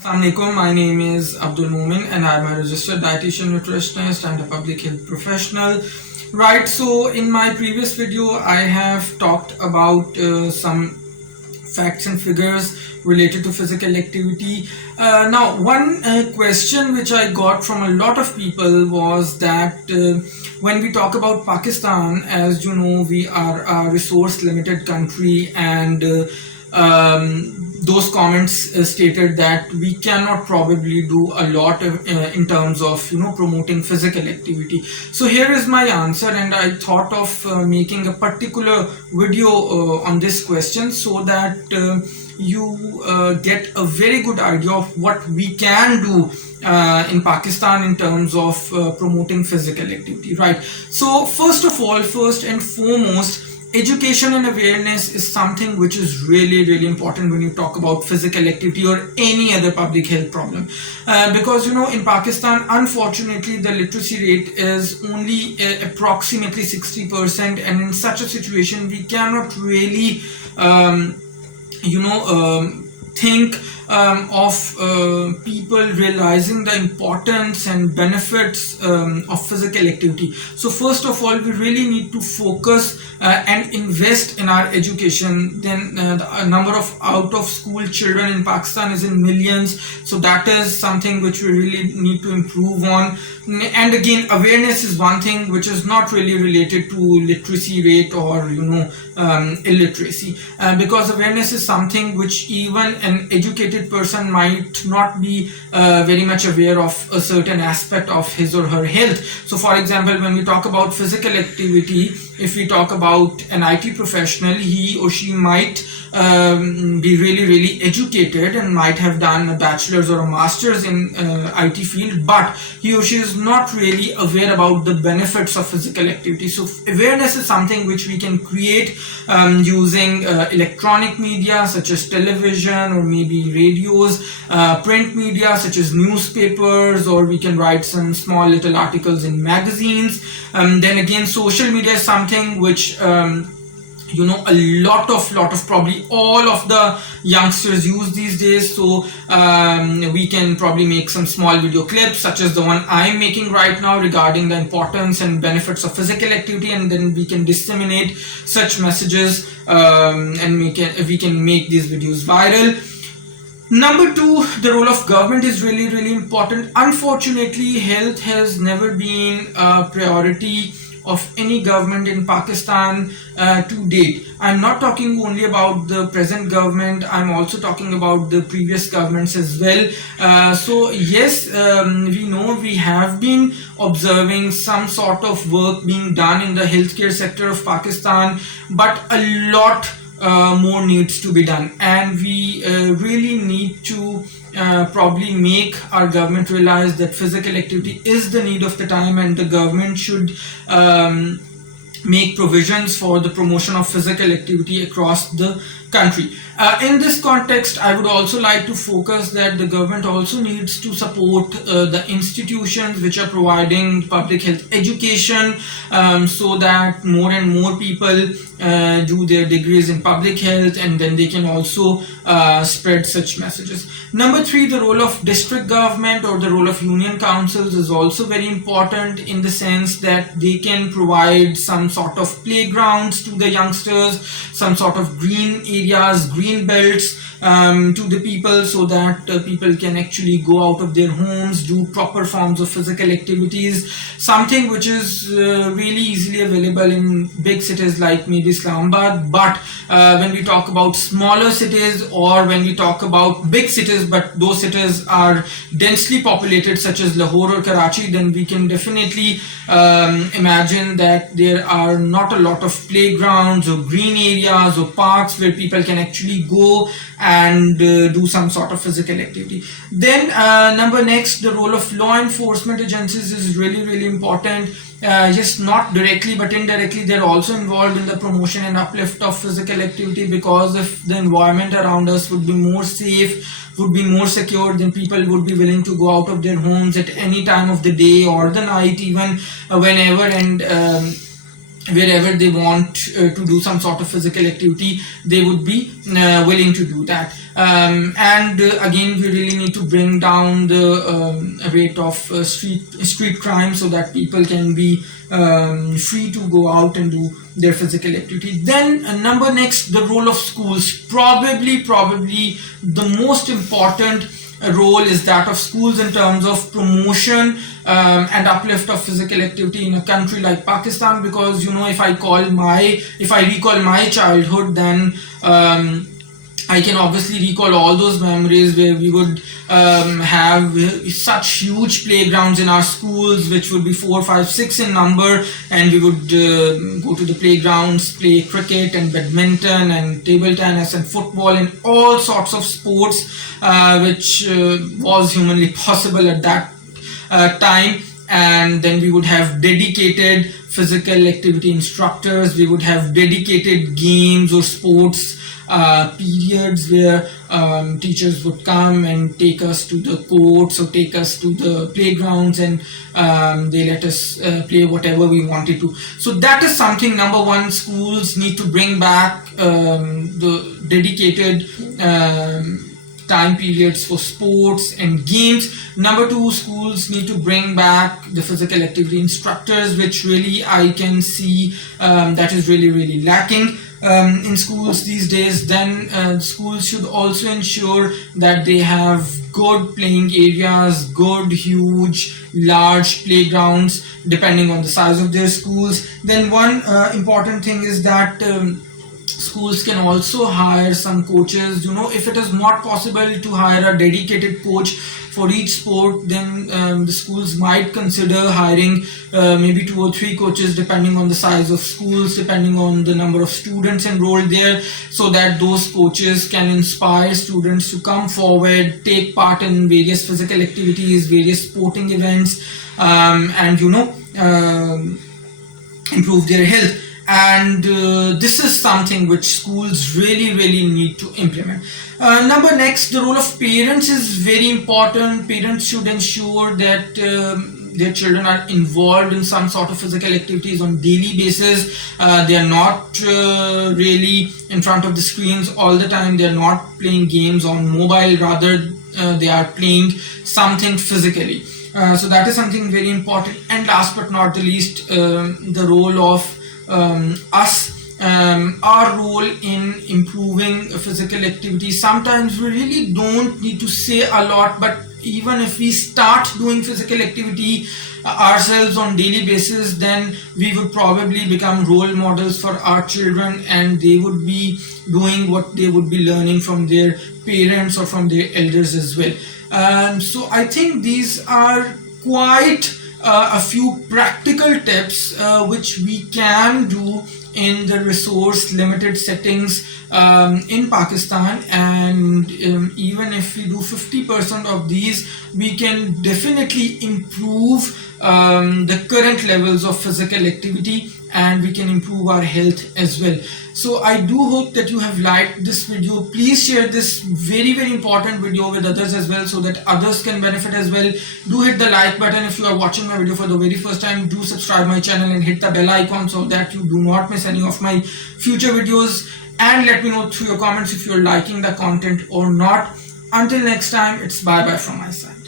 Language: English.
Assalamualaikum. My name is Abdul Momin and I'm a registered dietitian nutritionist and a public health professional. Right, so in my previous video, I have talked about some facts and figures related to physical activity. Now, one question which I got from a lot of people was that when we talk about Pakistan, as you know, we are a resource limited country, and those comments stated that we cannot probably do a lot in terms of promoting physical activity. So here is my answer, and I thought of making a particular video on this question so that you get a very good idea of what we can do in Pakistan in terms of promoting physical activity, right? So first of all, first and foremost, education and awareness is something which is really important when you talk about physical activity or any other public health problem, because in Pakistan, unfortunately, the literacy rate is only approximately 60%, and in such a situation we cannot really think of people realizing the importance and benefits of physical activity. So first of all, we really need to focus and invest in our education. Then the number of out of school children in Pakistan is in millions, so that is something which we really need to improve on. And again, awareness is one thing which is not really related to literacy rate or illiteracy, because awareness is something which even an educated person might not be very much aware of a certain aspect of his or her health. So for example, when we talk about physical activity, if we talk about an IT professional, he or she might be really educated and might have done a bachelor's or a master's in IT field, but he or she is not really aware about the benefits of physical activity. So awareness is something which we can create using electronic media such as television or maybe radios, print media such as newspapers, or we can write some small little articles in magazines. Then again, social media is something which a lot of probably all of the youngsters use these days. So we can probably make some small video clips such as the one I'm making right now regarding the importance and benefits of physical activity, and then we can disseminate such messages and we can make these videos viral. Number two, the role of government is really important. Unfortunately, health has never been a priority of any government in Pakistan to date. I'm not talking only about the present government, I'm also talking about the previous governments as well. So yes, we know we have been observing some sort of work being done in the healthcare sector of Pakistan, but a lot more needs to be done, and we really need to probably make our government realize that physical activity is the need of the time, and the government should make provisions for the promotion of physical activity across the country. In this context, I would also like to focus that the government also needs to support the institutions which are providing public health education, so that more and more people do their degrees in public health, and then they can also spread such messages. Number three, the role of district government or the role of union councils is also very important, in the sense that they can provide some sort of playgrounds to the youngsters, some sort of green areas, green belts to the people, so that people can actually go out of their homes, do proper forms of physical activities, something which is really easily available in big cities like maybe Islamabad. But when we talk about smaller cities, or when we talk about big cities but those cities are densely populated such as Lahore or Karachi, then we can definitely imagine that there are not a lot of playgrounds or green areas or parks where people can actually go and do some sort of physical activity. Then next, the role of law enforcement agencies is really important. Yes, not directly but indirectly they're also involved in the promotion and uplift of physical activity, because if the environment around us would be more safe, would be more secure, then people would be willing to go out of their homes at any time of the day or the night, even whenever and wherever they want to do some sort of physical activity, they would be willing to do that. And again, we really need to bring down the rate of street crime, so that people can be free to go out and do their physical activity. Then number next, the role of schools. Probably the most important role is that of schools in terms of promotion and uplift of physical activity in a country like Pakistan, because if I recall my childhood, then I can obviously recall all those memories where we would have such huge playgrounds in our schools, which would be 4, 5, 6 in number, and we would go to the playgrounds, play cricket and badminton and table tennis and football and all sorts of sports, which was humanly possible at that time. And then we would have dedicated physical activity instructors, we would have dedicated games or sports periods where teachers would come and take us to the courts or take us to the playgrounds, and they let us play whatever we wanted to. So that is something, number one, schools need to bring back the dedicated time periods for sports and games. Number two, schools need to bring back the physical activity instructors, which really I can see that is really lacking in schools these days. Then schools should also ensure that they have good playing areas, good huge large playgrounds depending on the size of their schools. Then one important thing is that schools can also hire some coaches. If it is not possible to hire a dedicated coach for each sport, then the schools might consider hiring maybe 2 or 3 coaches, depending on the size of schools, depending on the number of students enrolled there, so that those coaches can inspire students to come forward, take part in various physical activities, various sporting events, and improve their health. And this is something which schools really need to implement. Number next, the role of parents is very important. Parents should ensure that their children are involved in some sort of physical activities on daily basis. They are not really in front of the screens all the time. They are not playing games on mobile, rather they are playing something physically. So that is something very important. And last but not the least, the role of our role in improving physical activity. Sometimes we really don't need to say a lot, but even if we start doing physical activity ourselves on daily basis, then we would probably become role models for our children, and they would be doing what they would be learning from their parents or from their elders as well. So I think these are quite a few practical tips which we can do in the resource limited settings in Pakistan, and even if we do 50% of these, we can definitely improve the current levels of physical activity, and we can improve our health as well. So I do hope that you have liked this video. Please share this very important video with others as well, so that others can benefit as well. Do hit the like button if you are watching my video for the very first time. Do subscribe my channel and hit the bell icon so that you do not miss any of my future videos. And let me know through your comments if you're liking the content or not. Until next time, it's bye from my side.